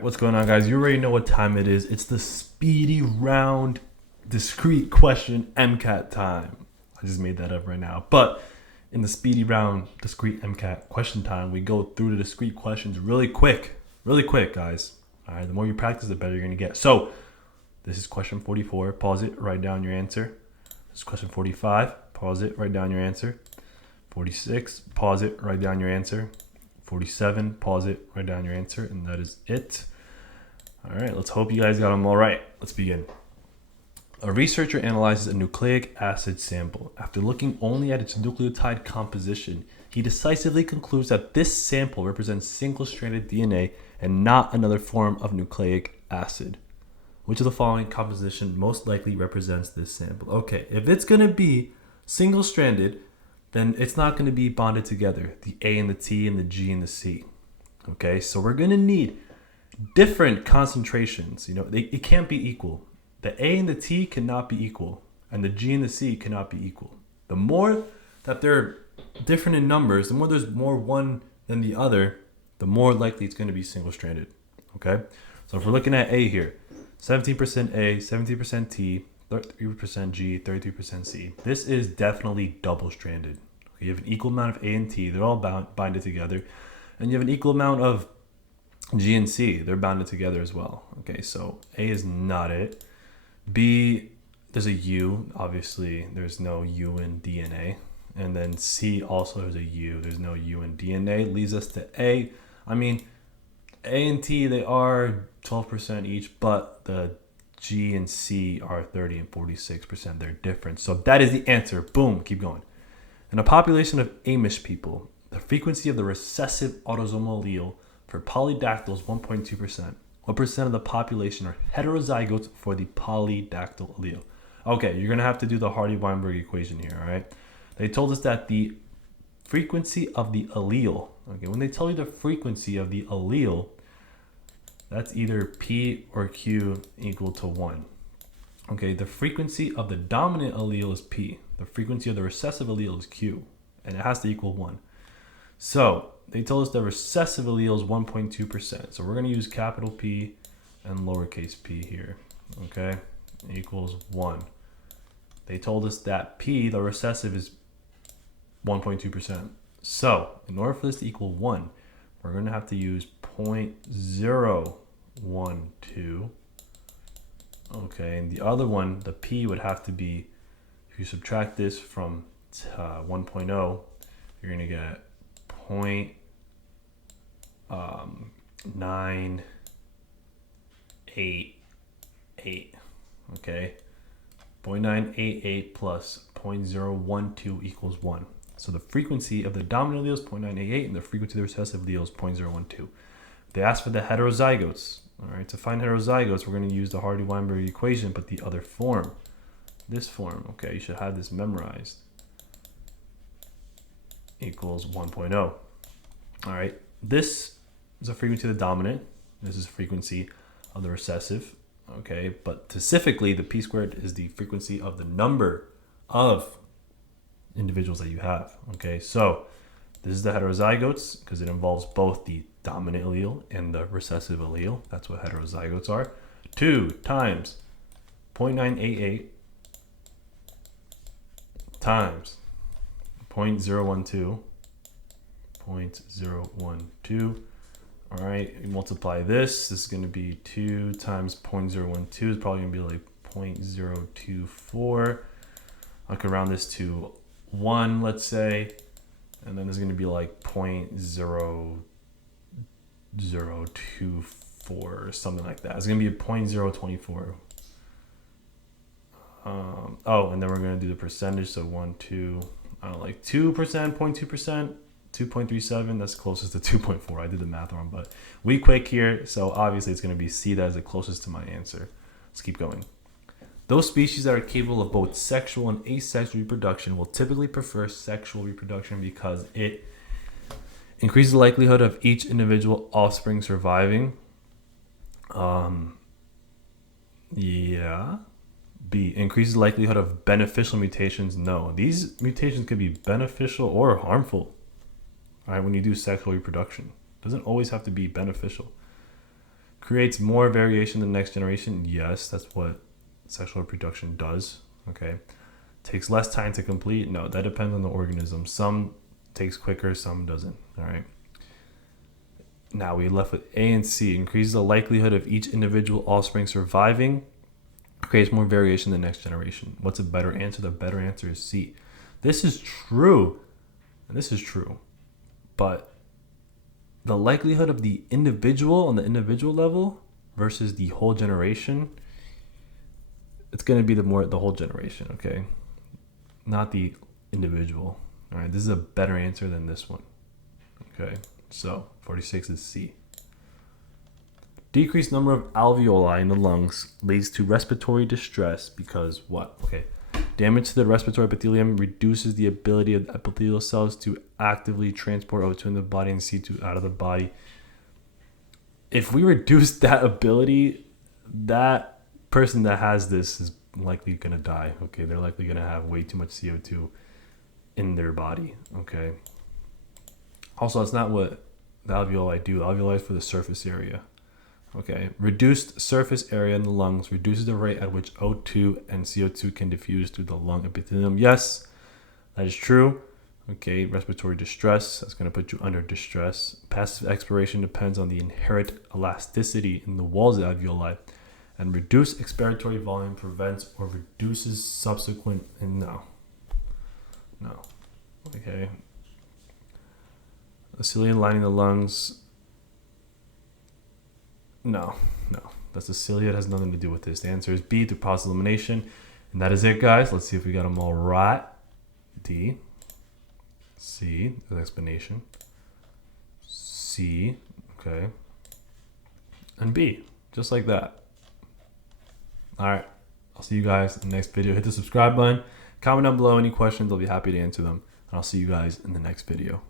What's going on, guys? You already know what time it is. It's the speedy round discrete question MCAT time. I just made that up right now. But in the speedy round discrete MCAT question time, we go through the discrete questions really quick, guys. All right, the more you practice, the better you're going to get. So this is question 44. Pause it, write down your answer. This is question 45. Pause it, write down your answer. 46. Pause it, write down your answer. 47. Pause it, write down your answer, and that is it. All right, let's hope you guys got them all right. Let's begin. A researcher analyzes a nucleic acid sample. After looking only at its nucleotide composition, he decisively concludes that this sample represents single-stranded DNA and not another form of nucleic acid. Which of the following composition most likely represents this sample? Okay, if it's going to be single-stranded, then it's not going to be bonded together, the A and the T and the G and the C. Okay, so we're going to need different concentrations. It can't be equal. The A and the T cannot be equal, and the G and the C cannot be equal. The more that they're different in numbers, the more there's more one than the other, the more likely it's going to be single-stranded. Okay, so if we're looking at A here, 17% A, 17% T, 33% G, 33% C. This is definitely double-stranded. Okay, you have an equal amount of A and T. They're all binded together. And you have an equal amount of G and C. They're bounded together as well. Okay, so A is not it. B, there's a U. Obviously, there's no U in DNA. And then C also has a U. There's no U in DNA. Leads us to A. I mean, A and T, they are 12% each, but the G and C are 30 and 46%. They're different. So that is the answer. Boom. Keep going. In a population of Amish people, the frequency of the recessive autosomal allele for polydactyl is 1.2%. What percent of the population are heterozygotes for the polydactyl allele? Okay, you're going to have to do the Hardy-Weinberg equation here, all right? They told us that the frequency of the allele, okay, when they tell you the frequency of the allele, that's either P or Q equal to 1. Okay, the frequency of the dominant allele is P. The frequency of the recessive allele is Q. And it has to equal 1. So, they told us the recessive allele is 1.2%. So, we're going to use capital P and lowercase p here. Okay, equals 1. They told us that P, the recessive, is 1.2%. So, in order for this to equal 1, we're going to have to use 0.012. Okay, and the other one, the P, would have to be, if you subtract this from 1.0, you're going to get 0.988. Okay, 0.988 plus 0.012 equals 1. So the frequency of the dominant allele is 0.988 and the frequency of the recessive allele is 0.012. They asked for the heterozygotes. All right, to find heterozygotes, we're going to use the Hardy-Weinberg equation, but the other form. This form, okay, you should have this memorized. Equals 1.0. All right, this is a frequency of the dominant. This is frequency of the recessive. Okay, but specifically, the P squared is the frequency of the number of individuals that you have. Okay, so this is the heterozygotes because it involves both the dominant allele and the recessive allele. That's what heterozygotes are. 2 times 0.988 times 0.012. 0.012. All right, you multiply this. This is going to be 2 times 0.012 is probably going to be like 0.024. I could round this to 1, let's say, and then there's going to be like 0.0024 or something like that. It's going to be a 0.024. And then we're going to do the percentage. So 1, 2, I don't know, like 2%, 0.2%, 2.37. That's closest to 2.4. I did the math wrong, but we quick here. So obviously it's going to be C that is the closest to my answer. Let's keep going. Those species that are capable of both sexual and asexual reproduction will typically prefer sexual reproduction because it increases the likelihood of each individual offspring surviving. B, increases the likelihood of beneficial mutations. No, these mutations could be beneficial or harmful. All right, when you do sexual reproduction, it doesn't always have to be beneficial. Creates more variation in the next generation. Yes, that's what sexual reproduction does. Okay. Takes less time to complete. No, that depends on the organism. Some takes quicker, some doesn't. All right. Now we left with A and C. Increases the likelihood of each individual offspring surviving. Creates more variation in the next generation. What's a better answer? The better answer is C. This is true. And this is true. But the likelihood of the individual on the individual level versus the whole generation, it's going to be the whole generation, okay? Not the individual. All right, this is a better answer than this one. Okay, so 46 is C. Decreased number of alveoli in the lungs leads to respiratory distress because what? Okay, damage to the respiratory epithelium reduces the ability of epithelial cells to actively transport O2 in the body and C2 out of the body. If we reduce that ability, that person that has this is likely going to die. Okay, they're likely going to have way too much CO2 in their body. Okay. Also, that's not what the alveoli do. The alveoli is for the surface area. Okay. Reduced surface area in the lungs reduces the rate at which O2 and CO2 can diffuse through the lung epithelium. Yes, that is true. Okay. Respiratory distress, that's going to put you under distress. Passive expiration depends on the inherent elasticity in the walls of the alveoli. And reduced expiratory volume prevents or reduces subsequent. And no. Okay. The cilia lining the lungs. No. That's the cilia. It has nothing to do with this. The answer is B, through process of elimination. And that is it, guys. Let's see if we got them all right. D. C. The explanation. C. Okay. And B. Just like that. All right. I'll see you guys in the next video. Hit the subscribe button. Comment down below any questions. I'll be happy to answer them. And I'll see you guys in the next video.